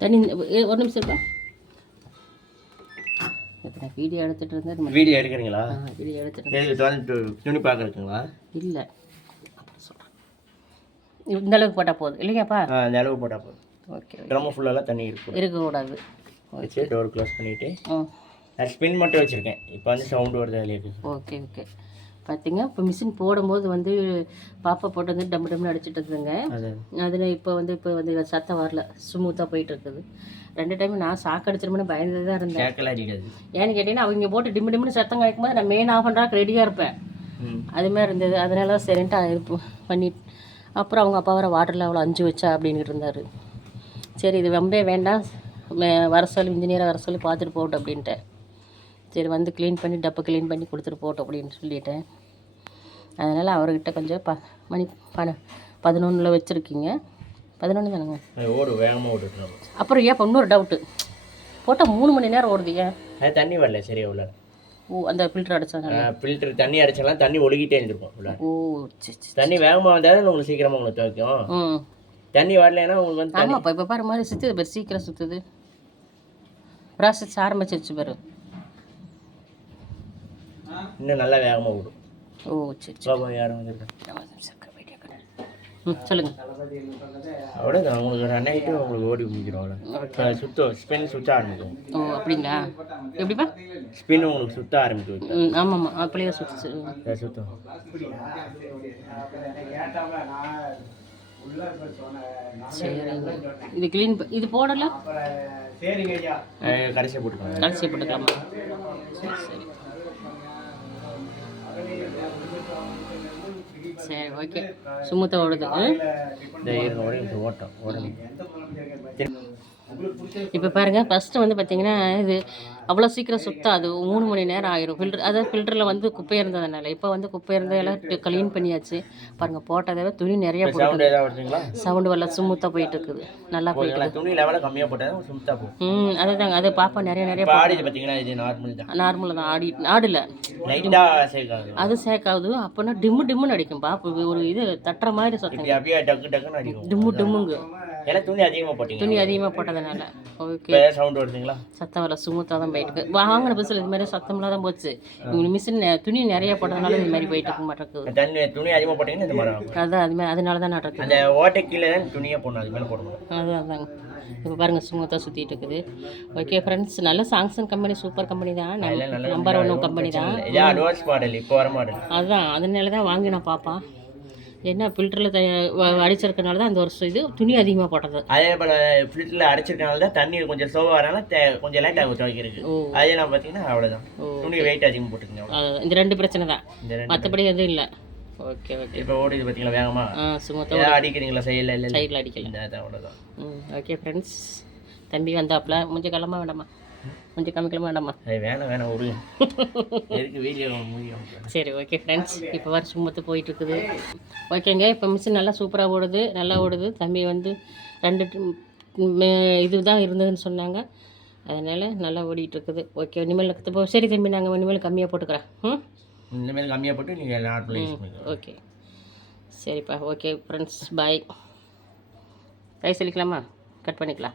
தண்ணி ஒரு நிமிஷம் இருப்பா. எத்தனை வீடியோ எடுத்துகிட்டு இருந்தால் வீடியோ எடுக்கிறீங்களா? வீடியோ எடுத்துகிட்டு துணி பார்க்குறதுங்களா? இல்லை சொல்கிறேன், இந்த அளவுக்கு போட்டால் போதும் இல்லையாப்பா? இந்த அளவுக்கு போட்டால் போதும். ஓகே. ட்ரம்மு ஃபுல்லாக தண்ணி இருக்கக்கூடாது. வச்சு டோர் க்ளோஸ் பண்ணிவிட்டு நான் ஸ்பின் மட்டும் வச்சுருக்கேன். இப்போ வந்து சவுண்டு வருது அதில். Okay okay. பார்த்தீங்க இப்போ மிஷின் போடும்போது வந்து பாப்பா போட்டு வந்து டம்மு டம்னு அடிச்சுட்டு இருக்குதுங்க. அதில் இப்போ வந்து சத்தம் வரல, ஸ்மூத்தாக போயிட்டு இருக்குது. 2 டைம் நான் சாக்கு அடிச்சிருமேன்னு பயந்து தான் இருந்தேன். ஏன்னு கேட்டிங்கன்னா அவங்க போட்டு டிம்மு டிம்முன்னு சத்தம் கேட்கும்போது நான் மெயின் ஆஃப் பண்ணுறாக்கு ரெடியாக இருப்பேன். அதுமாதிரி இருந்தது. அதனால சரின்ட்டு இது பண்ணி அப்புறம் அவங்க அப்பா வர வாட்டரில் அவ்வளோ 5 வச்சா அப்படின்ட்டு இருந்தார். சரி இது ரொம்ப வேண்டாம், வர சொல்லி இன்ஜினியரை வர சொல்லி பார்த்துட்டு போகட்டும் அப்படின்ட்டு. சரி வந்து க்ளீன் பண்ணி டப்பை க்ளீன் பண்ணி கொடுத்துட்டு போட்டோம் அப்படின்னு சொல்லிட்டேன். அதனால் அவர்கிட்ட கொஞ்சம் மணி 11 வச்சுருக்கீங்க. 11 தானேங்க? ஓடு வேகமாக ஓடுறோம். அப்புறம் ஏன் இன்னொரு டவுட்டு, போட்டால் 3 மணி நேரம் ஓடுது ஏன்? அது தண்ணி வரல சரியா உள்ள. ஓ அந்த ஃபில்டர் அடிச்சாங்க. ஃபில்டர் தண்ணி அடிச்சாலாம் தண்ணி ஒழுகிட்டே இருந்திருக்கும் உள்ள. ஓ சரி. தண்ணி வேகமாக வந்தால் உங்களுக்கு சீக்கிரமாக உங்களுக்கு துவைக்கும். தண்ணி வரலைன்னா உங்களுக்கு வந்து ஆமாப்பா. இப்போ பாரு மாதிரி சுற்றுது பாரு, சீக்கிரம் சுற்றுது. ப்ராசஸ் ஆரம்பிச்சிருச்சு பாரு. இன்னும் நல்லா வேகமாக ஓடும். ஓ சரி. யாரும் வந்துருக்கேன் சொல்லுங்கள். அவ்வளோதான் உங்களுக்கு ரன் ஆகிட்டு உங்களுக்கு ஓடி முடிக்கிறோம். அவ்வளோ சுத்தம் ஸ்பின் சுற்ற ஆரம்பிக்கும். ஓ அப்படிங்களா? எப்படிப்பா? ஸ்பின் உங்களுக்கு சுற்ற ஆரம்பிக்கும். ஆமாம் அப்படியே சுற்று சுத்தம். சரி இது க்ளீன் இது போடலை, கடைசியாக போட்டுக்கலாம். கடைசியாக போட்டுக்கலாமா? சரி சரி சரி ஓகே. சுமூத்தாக ஓடுது. ஓட்டம் உடனே இப்போ பாருங்கள், ஃபஸ்ட்டு வந்து பார்த்திங்கன்னா இது அவ்வளோ சீக்கிரம் சுத்தாது, 3 மணி நேரம் ஆயிரும். ஃபில்டரில் வந்து குப்பை இருந்ததுனால இப்போ வந்து குப்பை இருந்ததெல்லாம் க்ளீன் பண்ணியாச்சு. பாருங்கள் போட்டதை துணி நிறையா போட்டு சவுண்டு வரல, ஸ்மூத்தாக போயிட்டு இருக்குது. நல்லா போயிட்டு துணி லெவலில் கம்மியாக போட்டால் ஸ்மூத்தாக போகும். அதுதாங்க அது பாப்பா நிறைய பார்த்தீங்கன்னா இது நார்மல் தான். ஆடல அது சேர்க்காது. அப்போனா டிம்முன்னு அடிக்கும் பாப்பு. ஒரு இது தட்டுற மாதிரி சத்தம் அப்படியே டக்கு டக்குன்னு அடிக்கும். டிம்முங்க. ஏன்னா துணி அதிகமாக போட்டதுனால. ஓகே. சவுண்ட் வருதுங்களா? சத்தம் வரல, ஸ்மூத்தாக தான் போயிட்டு இருக்கு. வாங்கின பஸ்ஸில் இது மாதிரி சத்தம்லாம் தான் போச்சு. மிஷின் துணி நிறைய போட்டதுனால இந்த மாதிரி போயிட்டு இருக்க மாட்டேங்குது. துணி அதிகமாக போட்டிங்கன்னா இந்த மாதிரி அதான் அது மாதிரி அதனால தான் நடக்குது. அந்த ஓட்டை கீழே தான் துணியை போடணும், அது மேலே போடணும். அதாங்க. இப்போ பாருங்கள் ஸ்மூத்தாக சுற்றிட்டு இருக்குது. ஓகே ஃப்ரெண்ட்ஸ், நல்ல சாம்சங் கம்பெனி, சூப்பர் கம்பெனி தான், நம்பர் 1 கம்பெனி தான். அட்வான்ஸ் மாடல் இப்போ வர மாடல். அதுதான் அதனால தான் வாங்கி நான் பார்ப்பேன். என்ன ஃபில்டரில் அடிச்சிருக்கனால தான் அந்த வருஷம் இது துணி அதிகமாக போட்டது. அதே போல் ஃபில்டரில் அடிச்சிருக்கனால தான் தண்ணி கொஞ்சம் ஸ்லோவாக வரனால கொஞ்சம் லேட் ஆகும் துவைக்கிறதுக்கு. அதே நான் பார்த்தீங்கன்னா அவ்வளோதான், துணி வெயிட் அதிகமாக போட்டுருக்கீங்க. இந்த 2 பிரச்சனை தான், மற்றபடி எதுவும் இல்லை. Okay okay. இப்போ ஓடிது பார்த்தீங்களா வேகமாக? சுமத்தாக அடிக்கிறீங்களா? சைடில் அடிக்கல. அவ்வளோதான். ஓகே ஃப்ரெண்ட்ஸ், தம்பி வந்தாப்புல கொஞ்சம் கிளம்ப வேண்டாமா? கொஞ்சம் காமிக்கலாமா வேண்டாமா? வேணாம் ஒரு எதுக்கு வீடியோ முடியும். சரி ஓகே ஃப்ரெண்ட்ஸ், இப்போ வர சுமத்து போயிட்டுருக்குது. ஓகேங்க. இப்போ மிஷின் நல்லா சூப்பராக ஓடுது, நல்லா ஓடுது. தம்பி வந்து 2 இது தான் இருந்ததுன்னு சொன்னாங்க, அதனால் நல்லா ஓடிட்டுருக்குது. ஓகே. இனிமேல் சரி தம்பி, நாங்கள் இனிமேல் கம்மியாக போட்டுக்கிறேன். இனிமேல் கம்மியாக போட்டு நீங்கள் நார்மலாக யூஸ் பண்ணிக்கலாம். ஓகே சரிப்பா. ஓகே ஃப்ரெண்ட்ஸ், பாய். ரைஸ் அளிக்கலாமா? கட் பண்ணிக்கலாம்.